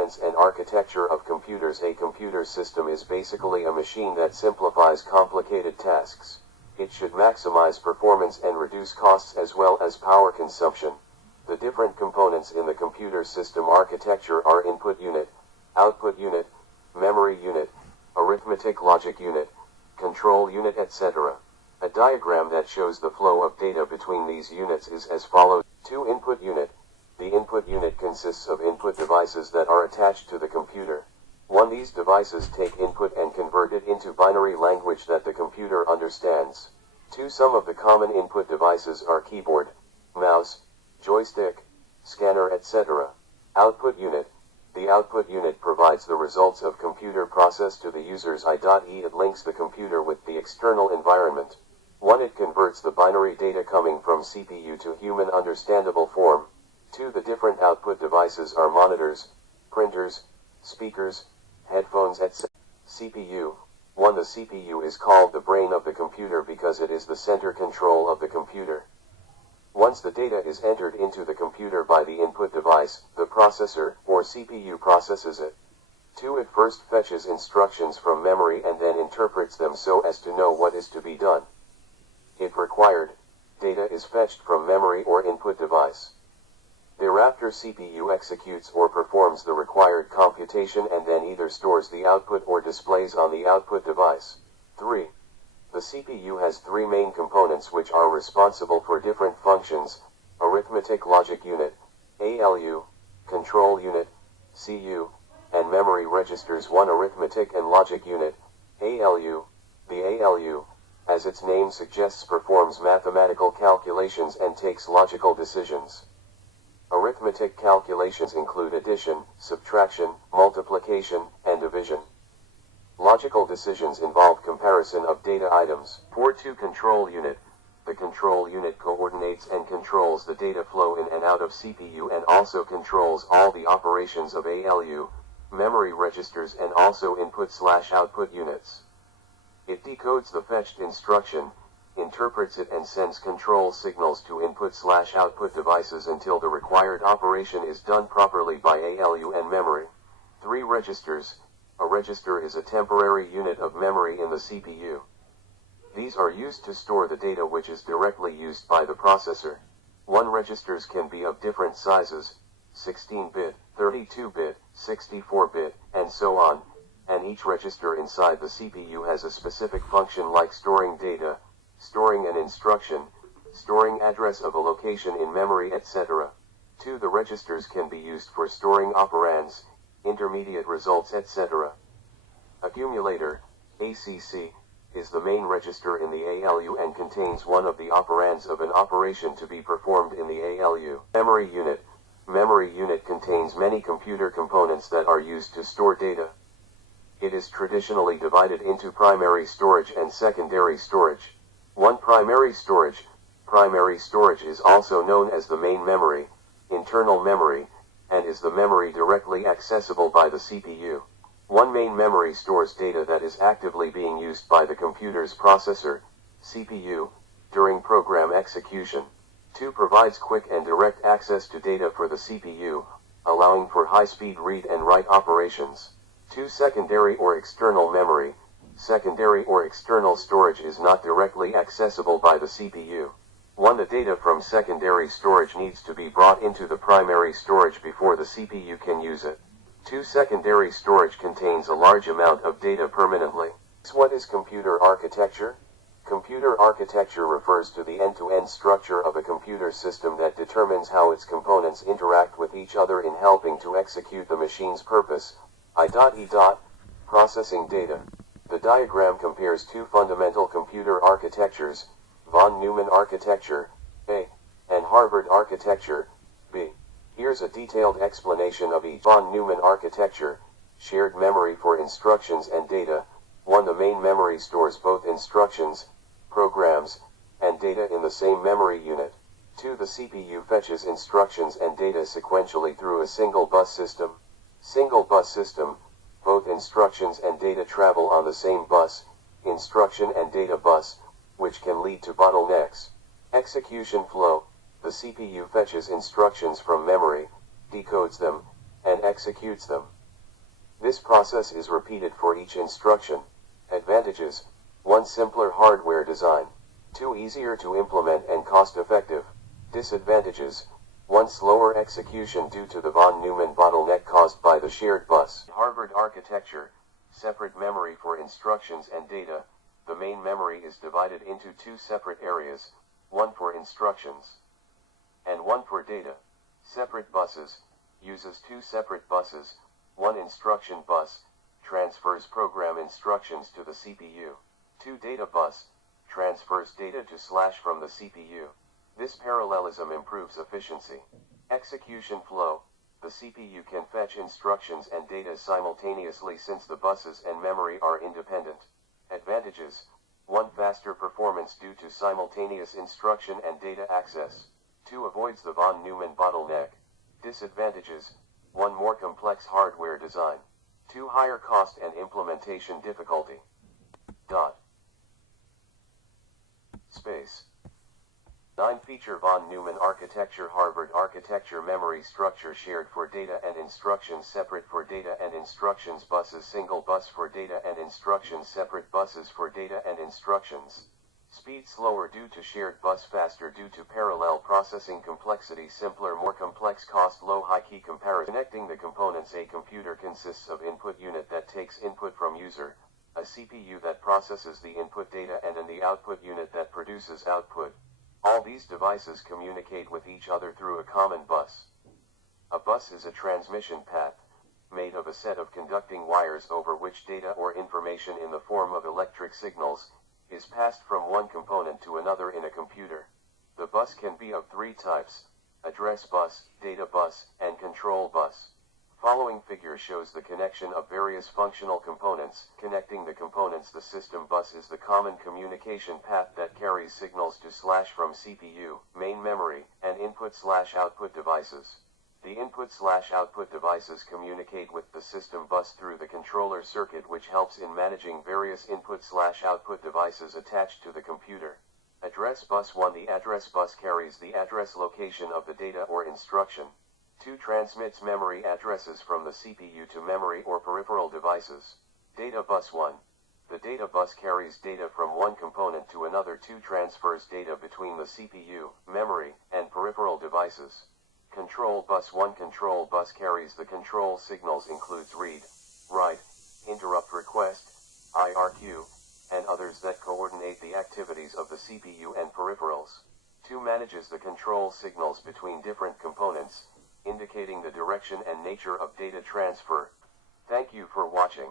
components and architecture of computers. A computer system is basically a machine that simplifies complicated tasks. It should maximize performance and reduce costs as well as power consumption. The different components in the computer system architecture are input unit, output unit, memory unit, arithmetic logic unit, control unit, etc. A diagram that shows the flow of data between these units is as follows. 2. Input unit. The input unit consists of input devices that are attached to the computer. 1. These devices take input and convert it into binary language that the computer understands. 2. Some of the common input devices are keyboard, mouse, joystick, scanner, etc. Output unit. The output unit provides the results of computer process to the user's IE. It links the computer with the external environment. 1. It converts the binary data coming from CPU to human understandable form. 2. The different output devices are monitors, printers, speakers, headphones, etc. CPU. 1. The CPU is called the brain of the computer because it is the center control of the computer. Once the data is entered into the computer by the input device, the processor, or CPU, processes it. 2. It first fetches instructions from memory and then interprets them so as to know what is to be done. If required, data is fetched from memory or input device. Thereafter CPU executes or performs the required computation and then either stores the output or displays on the output device. 3. The CPU has 3 main components which are responsible for different functions: arithmetic logic unit, ALU, control unit, CU, and memory registers. 1. Arithmetic and logic unit, ALU. The ALU, as its name suggests, performs mathematical calculations and takes logical decisions. Arithmetic calculations include addition, subtraction, multiplication, and division. Logical decisions involve comparison of data items. 4. Control unit. The control unit coordinates and controls the data flow in and out of CPU and also controls all the operations of ALU, memory registers, and also input/output units. It decodes the fetched instruction, interprets it, and sends control signals to input/output devices until the required operation is done properly by ALU and memory. 3. Registers. A register is a temporary unit of memory in the CPU. These are used to store the data which is directly used by the processor. 1. Registers can be of different sizes, 16-bit, 32-bit, 64-bit, and so on, and each register inside the CPU has a specific function like storing data, storing an instruction, storing address of a location in memory, etc. 2. The registers can be used for storing operands, intermediate results, etc. Accumulator, ACC, is the main register in the ALU and contains one of the operands of an operation to be performed in the ALU. Memory unit. Memory unit contains many computer components that are used to store data. It is traditionally divided into primary storage and secondary storage. 1. Primary storage. Primary storage is also known as the main memory, internal memory, and is the memory directly accessible by the CPU. 1. Main memory stores data that is actively being used by the computer's processor, CPU, during program execution. 2. Provides quick and direct access to data for the CPU, allowing for high-speed read and write operations. 2. Secondary or external memory. Secondary or external storage is not directly accessible by the CPU. 1. The data from secondary storage needs to be brought into the primary storage before the CPU can use it. 2. Secondary storage contains a large amount of data permanently. What is computer architecture? Computer architecture refers to the end-to-end structure of a computer system that determines how its components interact with each other in helping to execute the machine's purpose, i.e. processing data. The diagram compares 2 fundamental computer architectures, von Neumann architecture, A, and Harvard architecture, B. Here's a detailed explanation of each. Von Neumann architecture, shared memory for instructions and data. 1. The main memory stores both instructions, programs, and data in the same memory unit. 2. The CPU fetches instructions and data sequentially through a single bus system. Single bus system, both instructions and data travel on the same bus, instruction and data bus, which can lead to bottlenecks. Execution flow. The CPU fetches instructions from memory, decodes them, and executes them. This process is repeated for each instruction. Advantages: 1. Simpler hardware design. 2. Easier to implement and cost-effective. Disadvantages: 1. Slower execution due to the von Neumann bottleneck caused by the shared bus. Harvard architecture, separate memory for instructions and data. The main memory is divided into two separate areas, one for instructions and one for data. Separate buses, uses two separate buses. One instruction bus, transfers program instructions to the CPU. 2 data bus, transfers data to / from the CPU. This parallelism improves efficiency. Execution flow, the CPU can fetch instructions and data simultaneously since the buses and memory are independent. Advantages: 1. Faster performance due to simultaneous instruction and data access. 2. Avoids the von Neumann bottleneck. Disadvantages: 1. More complex hardware design. 2. Higher cost and implementation difficulty. Space. 9. Feature von Neumann architecture. Harvard architecture. Memory structure shared for data and instructions, separate for data and instructions. Buses, single bus for data and instructions, separate buses for data and instructions. Speed slower due to shared bus, faster due to parallel processing. Complexity simpler, more complex. Cost low, high. Key comparison. Connecting the components. A computer consists of input unit that takes input from user, a CPU that processes the input data, and the output unit that produces output. All these devices communicate with each other through a common bus. A bus is a transmission path, made of a set of conducting wires over which data or information in the form of electric signals is passed from one component to another in a computer. The bus can be of 3 types: address bus, data bus, and control bus. Following figure shows the connection of various functional components. Connecting the components. The system bus is the common communication path that carries signals to / from CPU, main memory, and input/output devices. The input/output devices communicate with the system bus through the controller circuit, which helps in managing various input/output devices attached to the computer. Address bus. 1. The address bus carries the address location of the data or instruction. 2. Transmits memory addresses from the CPU to memory or peripheral devices. Data bus. 1. The data bus carries data from one component to another. 2. Transfers data between the CPU, memory, and peripheral devices. Control bus. 1. Control bus carries the control signals, includes read, write, interrupt request, IRQ, and others that coordinate the activities of the CPU and peripherals. 2. Manages the control signals between different components, indicating the direction and nature of data transfer. Thank you for watching.